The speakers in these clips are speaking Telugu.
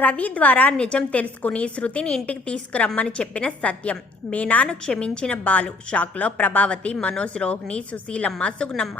రవి ద్వారా నిజం తెలుసుకుని శృతిని ఇంటికి తీసుకురమ్మని చెప్పిన సత్యం. మీనాను క్షమించిన బాలు. షాక్లో ప్రభావతి మనోజ్ రోహిణి సుశీలమ్మ సుగుణమ్మ.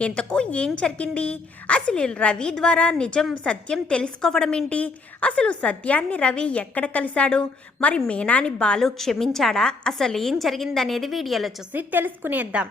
ఇంతకు ఏం జరిగింది? అసలు రవి ద్వారా నిజం సత్యం తెలుసుకోవడం ఏంటి? అసలు సత్యాన్ని రవి ఎక్కడ కలిశాడు? మరి మీనాని బాలు క్షమించాడా? అసలు ఏం జరిగిందనేది వీడియోలో చూసి తెలుసుకునేద్దాం.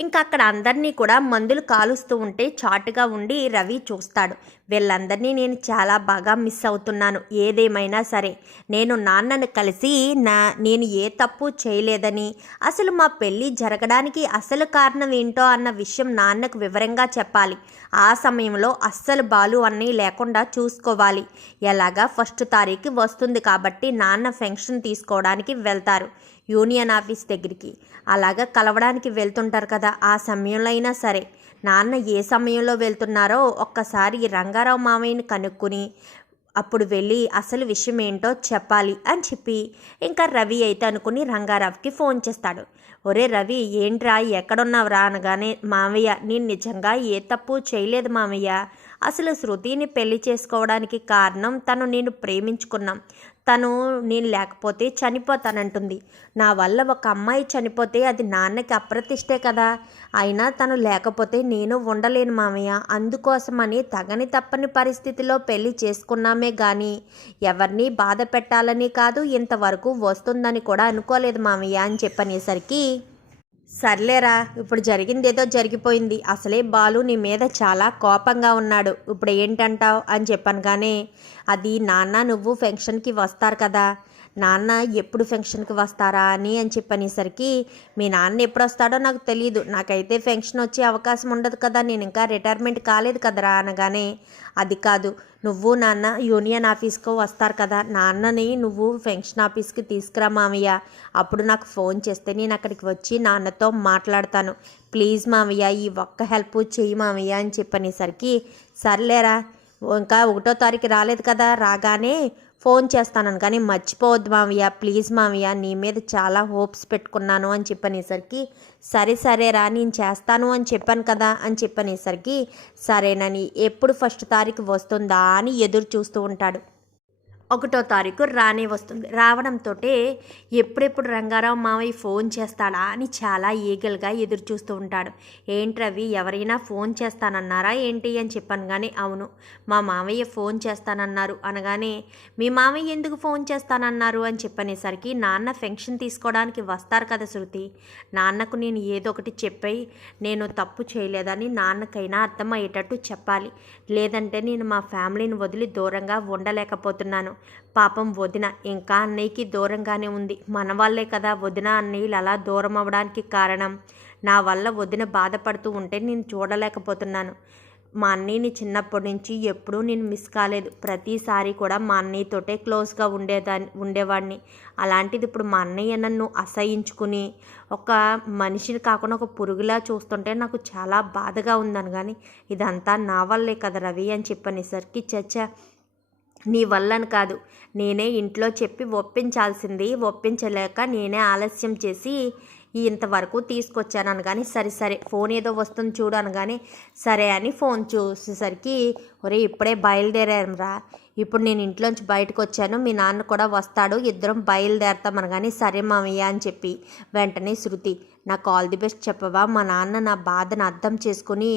ఇంకా అక్కడ అందరినీ కూడా మందులు కాలుస్తూ ఉంటే చాటుగా ఉండి రవి చూస్తాడు. వీళ్ళందరినీ నేను చాలా బాగా మిస్ అవుతున్నాను. ఏదేమైనా సరే నేను నాన్నను కలిసి నా నేను ఏ తప్పు చేయలేదని అసలు మా పెళ్ళి జరగడానికి అసలు కారణం ఏంటో అన్న విషయం నాన్నకు వివరంగా చెప్పాలి. ఆ సమయంలో అస్సలు బాలు అన్నీ లేకుండా చూసుకోవాలి. ఎలాగా ఫస్ట్ తారీఖు వస్తుంది కాబట్టి నాన్న ఫంక్షన్ తీసుకోవడానికి వెళ్తారు. యూనియన్ ఆఫీస్ దగ్గరికి. అలాగా కలవడానికి వెళ్తుంటారు కదా ఆ సమయంలో అయినా సరే. నాన్న ఏ సమయంలో వెళ్తున్నారో ఒక్కసారి రంగారావు మామయ్యని కనుక్కుని అప్పుడు వెళ్ళి అసలు విషయం ఏంటో చెప్పాలి అని చెప్పి ఇంకా రవి అయితే అనుకుని రంగారావుకి ఫోన్ చేస్తాడు. ఒరే రవి ఏంట్రా ఎక్కడున్నావురా అనగానే మామయ్య నేను నిజంగా ఏ తప్పు చేయలేదు మామయ్య. అసలు శృతిని పెళ్ళి చేసుకోవడానికి కారణం తను నేను ప్రేమించుకున్నాం. తను నేను లేకపోతే చనిపోతానంటుంది. నా వల్ల ఒక అమ్మాయి చనిపోతే అది నాన్నకి అప్రతిష్టే కదా. అయినా తను లేకపోతే నేను ఉండలేను మామయ్య. అందుకోసమని తగని తప్పని పరిస్థితిలో పెళ్ళి చేసుకున్నామే కానీ ఎవరిని బాధ పెట్టాలని కాదు ఇంతవరకు వస్తుందని కూడా అనుకోలేదు మామయ్య అని చెప్పనేసరికి సర్లేరా ఇప్పుడు జరిగిందేదో జరిగిపోయింది. అసలే బాలు నీ మీద చాలా కోపంగా ఉన్నాడు. ఇప్పుడు ఏంటంటావు అని చెప్పాను కానీ అది నాన్న నువ్వు ఫంక్షన్కి వస్తారు కదా. నాన్న ఎప్పుడు ఫంక్షన్కి వస్తారా అని అని చెప్పనేసరికి మీ నాన్న ఎప్పుడు వస్తాడో నాకు తెలియదు నాకైతే ఫంక్షన్ వచ్చే అవకాశం ఉండదు కదా. నేను ఇంకా రిటైర్మెంట్ కాలేదు కదరా అనగానే అది కాదు. నువ్వు నాన్న యూనియన్ ఆఫీస్కు వస్తారు కదా. నాన్నని నువ్వు ఫంక్షన్ ఆఫీస్కి తీసుకురా మామయ్య అప్పుడు నాకు ఫోన్ చేస్తే నేను అక్కడికి వచ్చి నాన్నతో మాట్లాడతాను. ప్లీజ్ మామయ్య ఈ ఒక్క హెల్ప్ చెయ్యి మామయ్య అని చెప్పనేసరికి సర్లేరా. ఇంకా ఒకటో తారీఖు రాలేదు కదా. రాగానే ఫోన్ చేస్తానని కానీ మర్చిపోవద్దు మావయ్య ప్లీజ్ మావయ్య నీ మీద చాలా హోప్స్ పెట్టుకున్నాను అని చెప్పనేసరికి సరే సరే రా నేను చేస్తాను అని చెప్పాను కదా అని చెప్పనేసరికి సరేనని ఎప్పుడు ఫస్ట్ తారీఖు వస్తుందా అని ఎదురు చూస్తూ ఉంటాడు. ఒకటో తారీఖు రానే వస్తుంది. రావడంతో ఎప్పుడెప్పుడు రంగారావు మావయ్య ఫోన్ చేస్తాడా అని చాలా ఈగల్గా ఎదురు చూస్తూ ఉంటాడు. ఏంటి రవి ఎవరైనా ఫోన్ చేస్తానన్నారా ఏంటి? అని చెప్పాను కానీ అవును మా మావయ్య ఫోన్ చేస్తానన్నారు. అనగానే మీ మావయ్య ఎందుకు ఫోన్ చేస్తానన్నారు? అని చెప్పనేసరికి నాన్న ఫెన్షన్ తీసుకోవడానికి వస్తారు కదా శృతి. నాన్నకు నేను ఏదో ఒకటి చెప్పి నేను తప్పు చేయలేదని నాన్నకైనా అర్థమయ్యేటట్టు చెప్పాలి. లేదంటే నేను మా ఫ్యామిలీని వదిలి దూరంగా ఉండలేకపోతున్నాను. పాపం వదిన ఇంకా అన్నయ్యకి దూరంగానే ఉంది. మన వాళ్ళే కదా వదిన అన్నయ్యలు అలా దూరం అవ్వడానికి కారణం. నా వల్ల వదిన బాధపడుతూ ఉంటే నేను చూడలేకపోతున్నాను. మా అన్నయ్యని చిన్నప్పటి నుంచి ఎప్పుడూ నేను మిస్ కాలేదు. ప్రతిసారి కూడా మా అన్నయ్యతోటే క్లోజ్గా ఉండేదాన్ని ఉండేవాడిని. అలాంటిది ఇప్పుడు మా అన్నయ్య నన్ను అసహించుకుని ఒక మనిషిని కాకుండా ఒక పురుగులా చూస్తుంటే నాకు చాలా బాధగా ఉందని కానీ ఇదంతా నా వల్లే కదా రవి అని చెప్పనేసరికి చచ్చా నీ వల్లని కాదు. నేనే ఇంట్లో చెప్పి ఒప్పించాల్సింది ఒప్పించలేక నేనే ఆలస్యం చేసి ఇంతవరకు తీసుకొచ్చాను అనగాని సరే సరే ఫోన్ ఏదో వస్తుంది చూడు అనగానే సరే అని ఫోన్ చూసేసరికి ఒరే ఇప్పుడే బయలుదేరారా ఇప్పుడు నేను ఇంట్లోంచి బయటకు వచ్చాను మీ నాన్న కూడా వస్తాడు ఇద్దరం బయలుదేరతాం అనగానే సరే మామయ్య అని చెప్పి వెంటనే శృతి నాకు ఆల్ ది బెస్ట్ చెప్పవా? మా నాన్న నా బాధను అర్థం చేసుకుని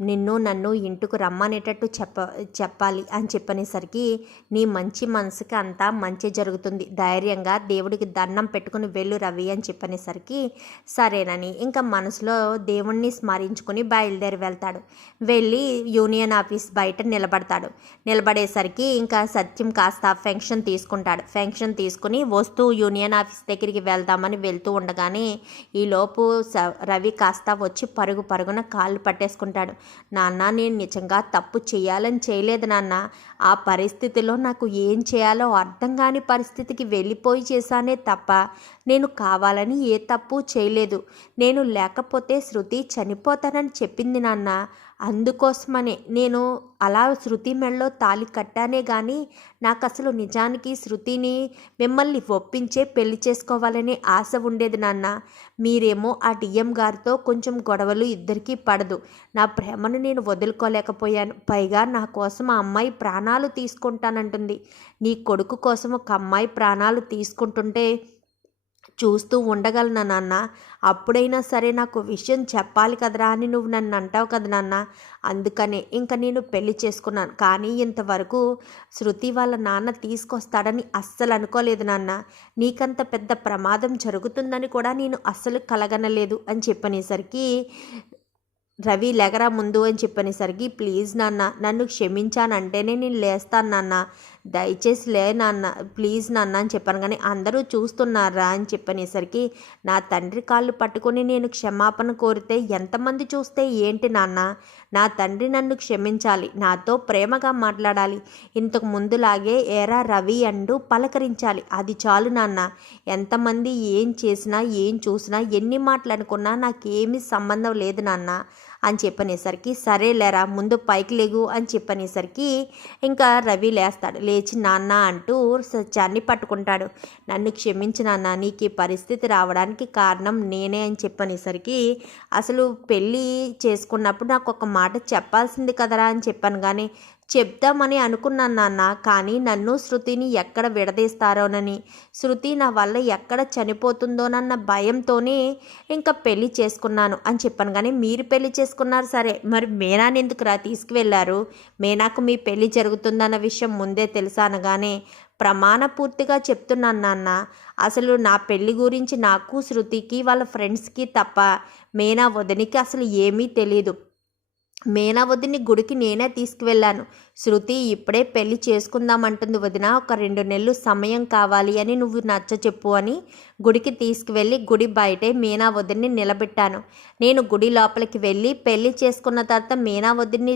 నిన్ను నన్ను ఇంటికి రమ్మనేటట్టు చెప్ప చెప్పాలి అని చెప్పనేసరికి నీ మంచి మనసుకి అంతా మంచి జరుగుతుంది. ధైర్యంగా దేవుడికి దండం పెట్టుకుని వెళ్ళు రవి అని చెప్పనేసరికి సరేనని ఇంకా మనసులో దేవుణ్ణి స్మరించుకుని బయలుదేరి వెళ్తాడు. వెళ్ళి యూనియన్ ఆఫీస్ బయట నిలబడతాడు. నిలబడేసరికి ఇంకా సత్యం కాస్త ఫెన్షన్ తీసుకుంటాడు. ఫెన్షన్ తీసుకుని వస్తూ యూనియన్ ఆఫీస్ దగ్గరికి వెళ్దామని వెళ్తూ ఉండగానే ఈలోపు రవి కాస్త వచ్చి పరుగు పరుగున కాళ్ళు పట్టేసుకుంటాడు. నాన్న నేను నిజంగా తప్పు చేయాలని చేయలేదు నాన్న. ఆ పరిస్థితిలో నాకు ఏం చేయాలో అర్థం కాని పరిస్థితికి వెళ్ళిపోయి చేశానే తప్ప నేను కావాలని ఏ తప్పు చేయలేదు. నేను లేకపోతే శృతి చనిపోతానని చెప్పింది నాన్న. అందుకోసమనే నేను అలా శృతి మెడలో తాళి కట్టానే కానీ నాకు అసలు నిజానికి శృతిని మిమ్మల్ని ఒప్పించే పెళ్ళి చేసుకోవాలనే ఆశ ఉండేది నాన్న. మీరేమో ఆ డిఎం గారితో కొంచెం గొడవలు ఇద్దరికీ పడదు. నా ప్రేమను నేను వదులుకోలేకపోయాను. పైగా నా కోసం ఆ అమ్మాయి ప్రాణాలు తీసుకుంటానంటుంది. నీ కొడుకు కోసం ఒక అమ్మాయి ప్రాణాలు తీసుకుంటుంటే చూస్తూ ఉండగలనా నాన్న. అప్పుడైనా సరే నాకు విషయం చెప్పాలి కదరా అని నువ్వు నన్ను అంటావు కదా నాన్న. అందుకనే ఇంకా నేను పెళ్ళి చేసుకున్నాను. కానీ ఇంతవరకు శృతి వాళ్ళ నాన్న తీసుకొస్తాడని అస్సలు అనుకోలేదు నాన్న. నీకంత పెద్ద ప్రమాదం జరుగుతుందని కూడా నేను అస్సలు కలగనలేదు అని చెప్పనేసరికి రవి లెగరా ముందు అని చెప్పనేసరికి ప్లీజ్ నాన్న నన్ను క్షమించానంటేనే నేను లేస్తాను నాన్న. దయచేసి లే నాన్న ప్లీజ్ నాన్న అని చెప్పాను. కానీ అందరూ చూస్తున్నారా అని చెప్పనేసరికి నా తండ్రి కాళ్ళు పట్టుకొని నేను క్షమాపణ కోరితే ఎంతమంది చూస్తే ఏంటి నాన్న? నా తండ్రి నన్ను క్షమించాలి నాతో ప్రేమగా మాట్లాడాలి ఇంతకు ముందులాగే ఏరా రవి అంటూ పలకరించాలి. అది చాలు నాన్న. ఎంతమంది ఏం చేసినా ఏం చూసినా ఎన్ని మాటలు అనుకున్నా నాకేమీ సంబంధం లేదు నాన్న. అని చెప్పనేసరికి సరే లేరా ముందు పైకి లేగు అని చెప్పనేసరికి ఇంకా రవి లేస్తాడు. లేచి నాన్న అంటూ సత్యాన్ని పట్టుకుంటాడు. నన్ను క్షమించి నాన్న నీకు ఈ పరిస్థితి రావడానికి కారణం నేనే అని చెప్పనేసరికి అసలు పెళ్ళి చేసుకున్నప్పుడు నాకు ఒక మాట చెప్పాల్సింది కదరా అని చెప్పాను కానీ చెప్దామని అనుకున్నాను నాన్న కానీ నన్ను శృతిని ఎక్కడ విడదీస్తారోనని. శృతి నా వల్ల ఎక్కడ చనిపోతుందోనన్న భయంతోనే ఇంకా పెళ్ళి చేసుకున్నాను అని చెప్పాను. కానీ మీరు పెళ్ళి చేసుకున్నారు సరే మరి మేనాని ఎందుకు రా తీసుకువెళ్ళారు? మేనాకు మీ పెళ్ళి జరుగుతుందన్న విషయం ముందే తెలుసా అనగానే ప్రమాణపూర్తిగా చెప్తున్నాను నాన్న. అసలు నా పెళ్ళి గురించి నాకు శృతికి వాళ్ళ ఫ్రెండ్స్కి తప్ప మేనా వదినికి అసలు ఏమీ తెలియదు మేనావతిని గుడికి నేనే తీసుకువెళ్ళాను. శృతి ఇప్పుడే పెళ్ళి చేసుకుందామంటుంది వదిన. ఒక రెండు నెలలు సమయం కావాలి అని నువ్వు నచ్చ చెప్పు అని గుడికి తీసుకువెళ్ళి గుడి బయటే మీనా నిలబెట్టాను. నేను గుడి లోపలికి వెళ్ళి పెళ్ళి చేసుకున్న తర్వాత మీనా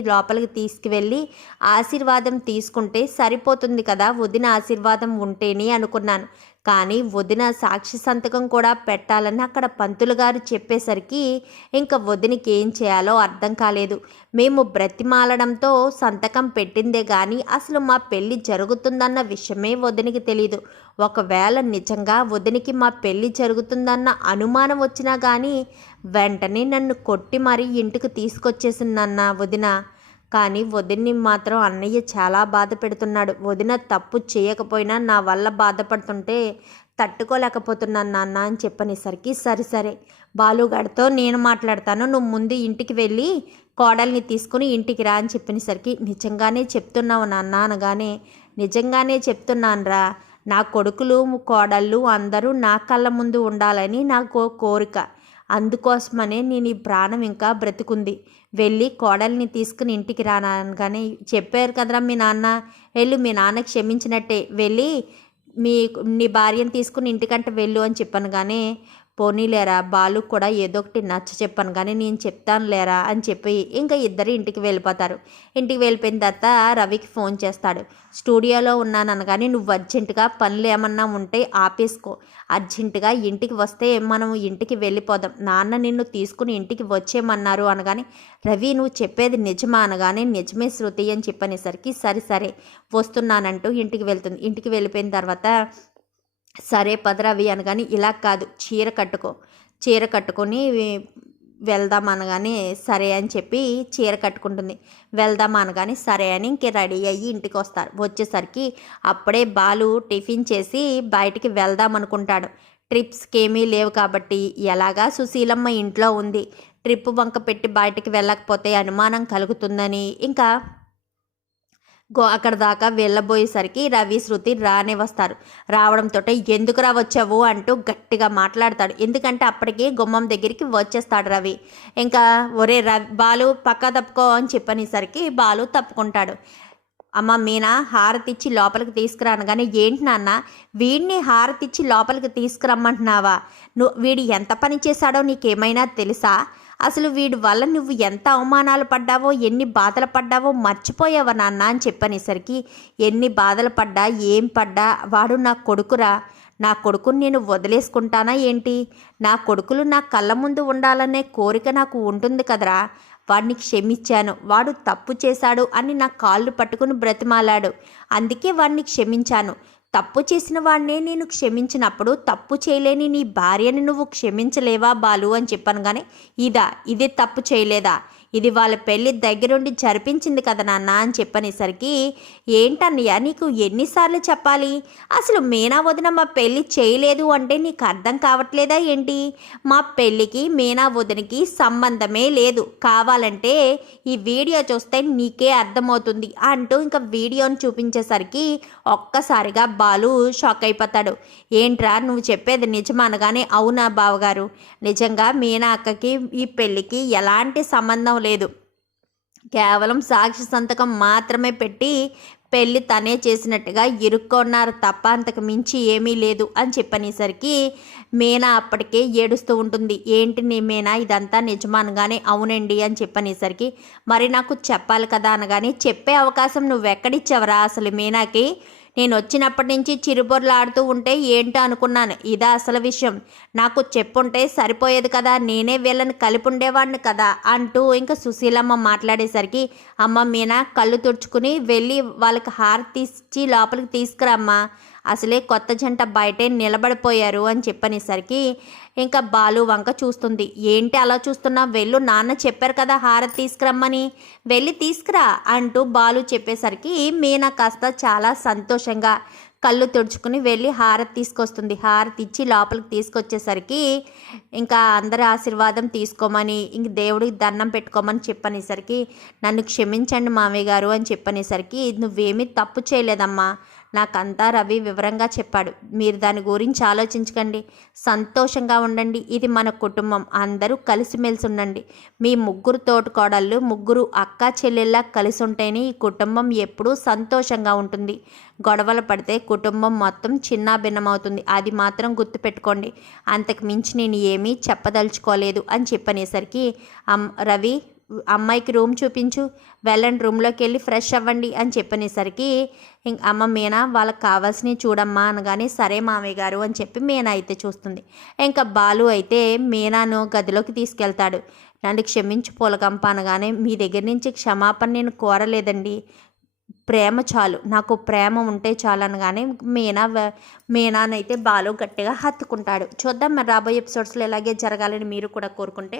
లోపలికి తీసుకువెళ్ళి ఆశీర్వాదం తీసుకుంటే సరిపోతుంది కదా వదిన ఆశీర్వాదం ఉంటేనే అనుకున్నాను. కానీ వదిన సాక్షి సంతకం కూడా పెట్టాలని అక్కడ పంతులు గారు చెప్పేసరికి ఇంకా వదినకి ఏం చేయాలో అర్థం కాలేదు. మేము బ్రతిమాలడంతో సంతకం పెట్టిందే కానీ అసలు మా పెళ్ళి జరుగుతుందన్న విషయమే వదినికి తెలీదు. ఒకవేళ నిజంగా వదినికి మా పెళ్ళి జరుగుతుందన్న అనుమానం వచ్చినా కానీ వెంటనే నన్ను కొట్టి మరీ ఇంటికి తీసుకొచ్చేసిందన్న వదిన. కానీ వదిన్ని మాత్రం అన్నయ్య చాలా బాధ పెడుతున్నాడు. వదిన తప్పు చేయకపోయినా నా వల్ల బాధపడుతుంటే తట్టుకోలేకపోతున్నాను నాన్న అని చెప్పనేసరికి సరే సరే. బాలుగాడితో నేను మాట్లాడతాను. నువ్వు ముందు ఇంటికి వెళ్ళి కోడల్ని తీసుకుని ఇంటికి రా అని చెప్పినసరికి నిజంగానే చెప్తున్నావు నాన్న అనగానే నిజంగానే చెప్తున్నానురా. నా కొడుకులు కోడళ్ళు అందరూ నా కళ్ళ ముందు ఉండాలని నాకు కోరిక. అందుకోసమనే నేను ఈ ప్రాణం ఇంకా బ్రతుకుంది. వెళ్ళి కోడల్ని తీసుకుని ఇంటికి రానగానే చెప్పారు కదరా మీ నాన్న. వెళ్ళు మీ నాన్న క్షమించినట్టే. వెళ్ళి మీ నీ భార్యను తీసుకుని ఇంటికంటే వెళ్ళు అని చెప్పాను కానీ పోనీలేరా బాలు కూడా ఏదో ఒకటి నచ్చ చెప్పాను కానీ నేను చెప్తాను లేరా అని చెప్పి ఇంకా ఇద్దరు ఇంటికి వెళ్ళిపోతారు. ఇంటికి వెళ్ళిపోయిన తర్వాత రవికి ఫోన్ చేస్తాడు. స్టూడియోలో ఉన్నాను అనగానే నువ్వు అర్జెంటుగా పనులు ఏమన్నా ఉంటే ఆపేసుకో. అర్జెంటుగా ఇంటికి వస్తే మనం ఇంటికి వెళ్ళిపోదాం. నాన్న నిన్ను తీసుకుని ఇంటికి వచ్చేయమన్నారు అనగానే రవి నువ్వు చెప్పేది నిజమా అనగానే నిజమే శృతి అని చెప్పనేసరికి సరే సరే వస్తున్నానంటూ ఇంటికి వెళ్తుంది. ఇంటికి వెళ్ళిపోయిన తర్వాత సరే పదరవి అనగాని ఇలా కాదు చీర కట్టుకో చీర కట్టుకొని వెళ్దాం అనగానే సరే అని చెప్పి చీర కట్టుకుంటుంది. వెళ్దాం అనగానే సరే అని ఇంక రెడీ అయ్యి ఇంటికి వస్తారు. వచ్చేసరికి అప్పుడే బాలు టిఫిన్ చేసి బయటికి వెళ్దాం అనుకుంటాడు. ట్రిప్స్కి ఏమీ లేవు కాబట్టి ఎలాగా సుశీలమ్మ ఇంట్లో ఉంది. ట్రిప్ వంక పెట్టి బయటికి వెళ్ళకపోతే అనుమానం కలుగుతుందని ఇంకా గో అక్కడ దాకా వెళ్ళబోయేసరికి రవి శృతి రానే వస్తారు. రావడంతో ఎందుకు రా వచ్చావు? అంటూ గట్టిగా మాట్లాడతాడు. ఎందుకంటే అప్పటికే గుమ్మం దగ్గరికి వచ్చేస్తాడు రవి. ఇంకా ఒరే రవి బాలు పక్క తప్పుకో అని చెప్పనేసరికి బాలు తప్పుకుంటాడు. అమ్మ మీనా హారతిచ్చి లోపలికి తీసుకురాను. కానీ ఏంటి నాన్న వీడిని హారతిచ్చి లోపలికి తీసుకురమ్మంటున్నావా? నువ్వు వీడు ఎంత పని చేశాడో నీకేమైనా తెలుసా? అసలు వీడి వల్ల నువ్వు ఎంత అవమానాలు పడ్డావో ఎన్ని బాధలు పడ్డావో మర్చిపోయావా నాన్న అని చెప్పనేసరికి ఎన్ని బాధలు పడ్డా ఏం పడ్డా వాడు నా కొడుకురా. నా కొడుకుని నేను వదిలేసుకుంటానా ఏంటి? నా కొడుకులు నా కళ్ళ ముందు ఉండాలనే కోరిక నాకు ఉంటుంది కదరా. వాడిని క్షమించాను వాడు తప్పు చేశాడు అని నా కాళ్ళు పట్టుకుని బ్రతిమాలాడు. అందుకే వాడిని క్షమించాను. తప్పు చేసిన వాడినే నేను క్షమించినప్పుడు తప్పు చేయలేని నీ భార్యని నువ్వు క్షమించలేవా బాలు అని చెప్పాను కానీ ఇదా ఇదే తప్పు చేయలేదా? ఇది వాళ్ళ పెళ్ళి దగ్గరుండి జరిపించింది కదా నాన్న అని చెప్పనేసరికి ఏంటన్నయ్య నీకు ఎన్నిసార్లు చెప్పాలి? అసలు మీనా వదిన మా పెళ్ళి చేయలేదు అంటే నీకు అర్థం కావట్లేదా ఏంటి? మా పెళ్ళికి మీనా వదినకి సంబంధమే లేదు. కావాలంటే ఈ వీడియో చూస్తే నీకే అర్థమవుతుంది అంటూ ఇంకా వీడియోని చూపించేసరికి ఒక్కసారిగా బాలు షాక్ అయిపోతాడు. ఏంట్రా నువ్వు చెప్పేది నిజమనగానే అవునా బావగారు? నిజంగా మీనా అక్కకి ఈ పెళ్ళికి ఎలాంటి సంబంధం లేదు. కేవలం సాక్షి సంతకం మాత్రమే పెట్టి పెళ్ళి తనే చేసినట్టుగా ఇరుక్కున్నారు తప్ప అంతకు మించి ఏమీ లేదు అని చెప్పనేసరికి మీనా అప్పటికే ఏడుస్తూ ఉంటుంది. ఏంటి నీ మీనా? ఇదంతా నిజమా అనగానే అవునండి అని చెప్పనేసరికి మరి నాకు చెప్పాలి కదా అనగానే చెప్పే అవకాశం నువ్వెక్కడిచ్చావరా అసలు మీనాకి? నేను వచ్చినప్పటి నుంచి చిరుబొర్లాడుతూ ఉంటే ఏంటో అనుకున్నాను. ఇదా అసలు విషయం. నాకు చెప్పుంటే సరిపోయేది కదా నేనే వీళ్ళని కలిపి ఉండేవాడిని కదా అంటూ ఇంకా సుశీలమ్మ మాట్లాడేసరికి అమ్మ మీనా కళ్ళు తుడుచుకుని వెళ్ళి వాళ్ళకి హారతి తీసి లోపలికి తీసుకురమ్మా. అసలే కొత్త జంట బయటే నిలబడిపోయారు అని చెప్పనేసరికి ఇంకా బాలు వంక చూస్తుంది. ఏంటి అలా చూస్తున్నా వెళ్ళు నాన్న చెప్పారు కదా హారతి తీసుకురమ్మని. వెళ్ళి తీసుకురా అంటూ బాలు చెప్పేసరికి మీనా కాస్త చాలా సంతోషంగా కళ్ళు తుడుచుకుని వెళ్ళి హారతి తీసుకొస్తుంది. హారతి ఇచ్చి లోపలికి తీసుకొచ్చేసరికి ఇంకా అందరి ఆశీర్వాదం తీసుకోమని ఇంక దేవుడికి దండం పెట్టుకోమని చెప్పనేసరికి నన్ను క్షమించండి మామయ్య గారు అని చెప్పనేసరికి నువ్వేమీ తప్పు చేయలేదమ్మా. నాకంతా రవి వివరంగా చెప్పాడు. మీరు దాని గురించి ఆలోచించకండి. సంతోషంగా ఉండండి. ఇది మన కుటుంబం. అందరూ కలిసిమెలిసి ఉండండి మీ ముగ్గురు తోటికోడళ్ళు ముగ్గురు అక్క చెల్లెళ్ళ కలిసి ఉంటేనే ఈ కుటుంబం ఎప్పుడూ సంతోషంగా ఉంటుంది. గొడవలు పడితే కుటుంబం మొత్తం చిన్నాభిన్నమవుతుంది. అది మాత్రం గుర్తుపెట్టుకోండి. అంతకు మించి నేను ఏమీ చెప్పదలుచుకోలేదు అని చెప్పనేసరికి అమ్ రవి అమ్మాయికి రూమ్ చూపించు వెళ్ళండి రూమ్లోకి వెళ్ళి ఫ్రెష్ అవ్వండి అని చెప్పనేసరికి ఇంక అమ్మ మీనా వాళ్ళకి కావాల్సినవి చూడమ్మా అనగానే సరే మామయ్య గారు అని చెప్పి మీనా అయితే చూస్తుంది. ఇంకా బాలు అయితే మీనాను గదిలోకి తీసుకెళ్తాడు. నన్ను క్షమించు పూలకంప అనగానే మీ దగ్గర నుంచి క్షమాపణ నేను కోరలేదండి. ప్రేమ చాలు. నాకు ప్రేమ ఉంటే చాలు అనగానే మీనా మీనానైతే బాలు గట్టిగా హత్తుకుంటాడు. చూద్దాం మరి రాబోయే ఎపిసోడ్స్లో ఇలాగే జరగాలని మీరు కూడా కోరుకుంటే